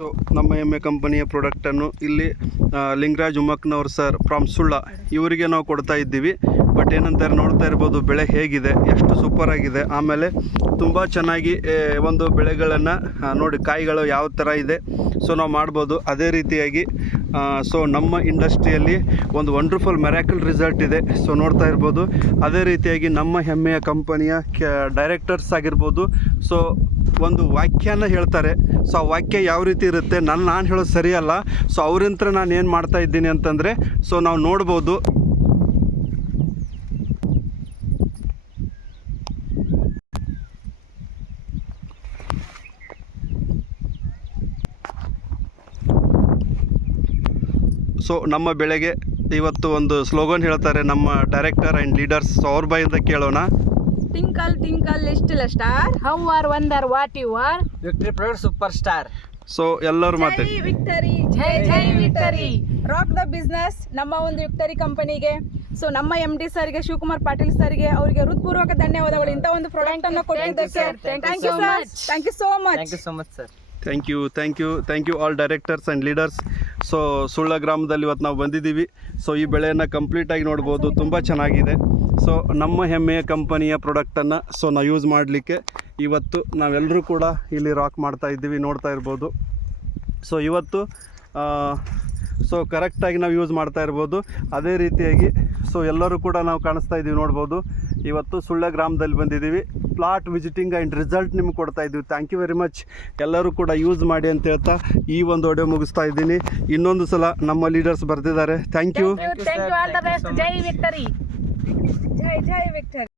So ನಮ್ಮ ಎಮ್ಮೆ ಕಂಪನಿಯ ಪ್ರಾಡಕ್ಟನ್ನು ಇಲ್ಲಿ ಲಿಂಗರಾಜ್ ಉಮ್ಮಕ್ನವ್ರು ಸರ್ ಫ್ರಮ್ ಸುಳ್ಳ ಇವರಿಗೆ ನಾವು ಕೊಡ್ತಾ ಇದ್ದೀವಿ. ಬಟ್ ಏನಂತಾರೆ ನೋಡ್ತಾ ಇರ್ಬೋದು ಬೆಳೆ ಹೇಗಿದೆ, ಎಷ್ಟು ಸೂಪರ್ ಆಗಿದೆ. ಆಮೇಲೆ ತುಂಬ ಚೆನ್ನಾಗಿ ಒಂದು ಬೆಳೆಗಳನ್ನು ನೋಡಿ ಕಾಯಿಗಳು ಯಾವ ಥರ ಇದೆ ಸೊ ನಾವು ಮಾಡ್ಬೋದು. ಅದೇ ರೀತಿಯಾಗಿ ಸೊ ನಮ್ಮ ಇಂಡಸ್ಟ್ರಿಯಲ್ಲಿ ಒಂದು ವಂಡರ್ಫುಲ್ ಮೆರಾಕಲ್ ರಿಸಲ್ಟ್ ಇದೆ. ಸೊ ನೋಡ್ತಾ ಇರ್ಬೋದು. ಅದೇ ರೀತಿಯಾಗಿ ನಮ್ಮ ಹೆಮ್ಮೆಯ ಕಂಪನಿಯ ಡೈರೆಕ್ಟರ್ಸ್ ಆಗಿರ್ಬೋದು ಸೊ ಒಂದು ವಾಕ್ಯನ ಹೇಳ್ತಾರೆ. ಸೊ ಆ ವಾಕ್ಯ ಯಾವ ರೀತಿ ಇರುತ್ತೆ, ನಾನು ಹೇಳೋದು ಸರಿಯಲ್ಲ. ಸೊ ಅವರಿಂತ್ರ ನಾನು ಏನು ಮಾಡ್ತಾ ಇದ್ದೀನಿ ಅಂತಂದರೆ ಸೊ ನಾವು ನೋಡ್ಬೋದು. ಸೊ ನಮ್ಮ ಬೆಳೆಗೆ ಇವತ್ತು ಒಂದು ಸ್ಲೋಗನ್ ಹೇಳ್ತಾರೆ ನಮ್ಮ ಡೈರೆಕ್ಟರ್ ಆ್ಯಂಡ್ ಲೀಡರ್ಸ್. ಸೊ ಅವ್ರ ಬಾಯಿಂದ ಕೇಳೋಣ. Tinkle tinkle little star, how are wonder what you are. Victory Product Superstar. So ಎಲ್ಲರೂ ಮಾತೆ jai victory, Jai Jai victory, rock the business. ನಮ್ಮ ಒಂದು ವಿಕ್ಟರಿ ಕಂಪನಿಗೆ ಸೊ ನಮ್ಮ MD ಸರ್ಗೆ ಶಿವಕುಮಾರ್ ಪಾಟೀಲ್ ಸರ್ಗೆ ಅವರಿಗೆ ಹೃತ್ಪೂರ್ವಕ ಧನ್ಯವಾದಗಳು. ಇಂಥ ಒಂದು ಪ್ರಾಡಕ್ಟ್ ಅನ್ನು ಕೊಟ್ಟಿದ್ದಕ್ಕೆ thank you sir, thank you so much. Thank you so much sir. Thank you all directors and leaders. So Sulla ಗ್ರಾಮದಲ್ಲಿ ಇವತ್ತು ನಾವು ಬಂದಿದ್ದೀವಿ. ಸೊ ಈ ಬೆಳೆಯನ್ನು ಕಂಪ್ಲೀಟಾಗಿ ನೋಡ್ಬೋದು, ತುಂಬ ಚೆನ್ನಾಗಿದೆ. ಸೊ ನಮ್ಮ ಹೆಮ್ಮೆಯ ಕಂಪನಿಯ ಪ್ರಾಡಕ್ಟನ್ನು ಸೊ ನಾವು ಯೂಸ್ ಮಾಡಲಿಕ್ಕೆ ಇವತ್ತು ನಾವೆಲ್ಲರೂ ಕೂಡ ಇಲ್ಲಿ ರಾಕ್ ಮಾಡ್ತಾ ಇದ್ದೀವಿ, ನೋಡ್ತಾ ಇರ್ಬೋದು. ಸೊ ಇವತ್ತು ಸೊ ಕರೆಕ್ಟಾಗಿ ನಾವು ಯೂಸ್ ಮಾಡ್ತಾ ಇರ್ಬೋದು. ಅದೇ ರೀತಿಯಾಗಿ ಸೊ ಎಲ್ಲರೂ ಕೂಡ ನಾವು ಕಾಣಿಸ್ತಾ ಇದ್ದೀವಿ, ನೋಡ್ಬೋದು. ಇವತ್ತು ಸುಳ್ಳ ಗ್ರಾಮದಲ್ಲಿ ಬಂದಿದ್ದೀವಿ. ಪ್ಲಾಟ್ ವಿಸಿಟಿಂಗ್ ಆ್ಯಂಡ್ ರಿಸಲ್ಟ್ ನಿಮ್ಗೆ ಕೊಡ್ತಾ ಇದ್ದೀವಿ. Thank you very much. ಎಲ್ಲರೂ ಕೂಡ ಯೂಸ್ ಮಾಡಿ ಅಂತ ಹೇಳ್ತಾ ಈ ಒಂದು ಆಡಿಯೋ ಮುಗಿಸ್ತಾ ಇದ್ದೀನಿ. ಇನ್ನೊಂದು ಸಲ ನಮ್ಮ ಲೀಡರ್ಸ್ ಬರ್ತಿದ್ದಾರೆ. Thank you. All the best. ಜೈ ವಿಕ್ಟರಿ, ಜೈ ಜೈ ವಿಕ್ಟರಿ.